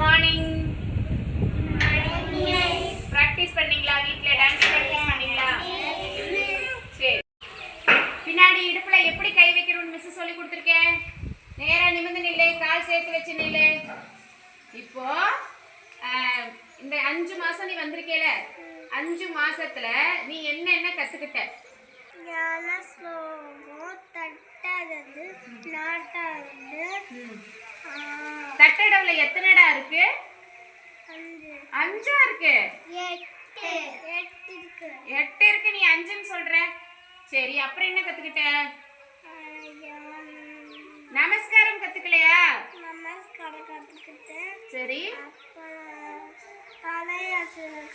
Morning practice பண்ணீங்களா? வீட்ல dance practice பண்ணீங்களா? சரி. பின்னாடி இடுப்புல எப்படி கை வைக்கணும்னு மிஸ் சொல்லி கொடுத்துருக்கேன். நேரா நிமிர்ந்து நில்லு கால் சேர்த்து வச்சு நில்லு. இப்போ இந்த அஞ்சு மாசம் நீ வந்திருக்கேல அஞ்சு மாசத்துல நீ என்ன என்ன கத்துக்கிட்ட? ஞான ஸ்லோகம் தட்டாதது நாட்டாதது தட்டடவுல எத்தனைடா இருக்கு? அஞ்சு. இருக்கு? எட்டு. இருக்கு. நீ அஞ்சுன்னு சொல்ற. சரி அப்புறம் என்ன கத்துக்கிட்ட. நமஸ்காரம் கத்துக்கலையா? நமஸ்காரம் கற்றுக்கிட்டேன் சரி. அப்புறம் தலையாசனம்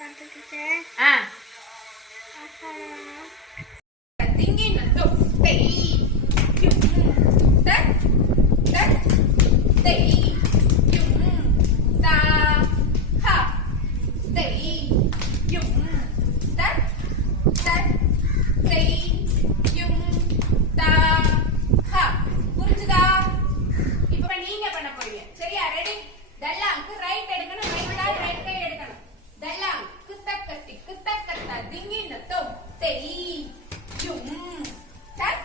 நடுங்கினத்தும் தெய்யும் தட்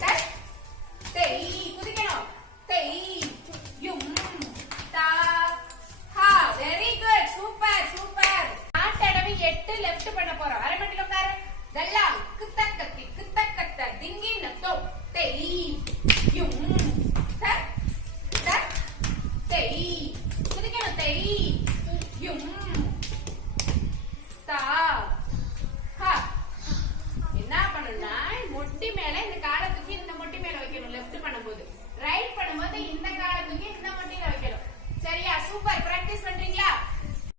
தட் தெய் குதிக்கணும் தெய்யும் தா ஹா வெரி குட் சூப்பர் சூப்பர் நாட்டடவி எட்டு லெஃப்ட் பண்ண போறோம். அரை மட்டும் பாரு தல்லா கித்தக்கத்தி திங்கி நத்தோ தெய்யும் കുട്ടി മേളെ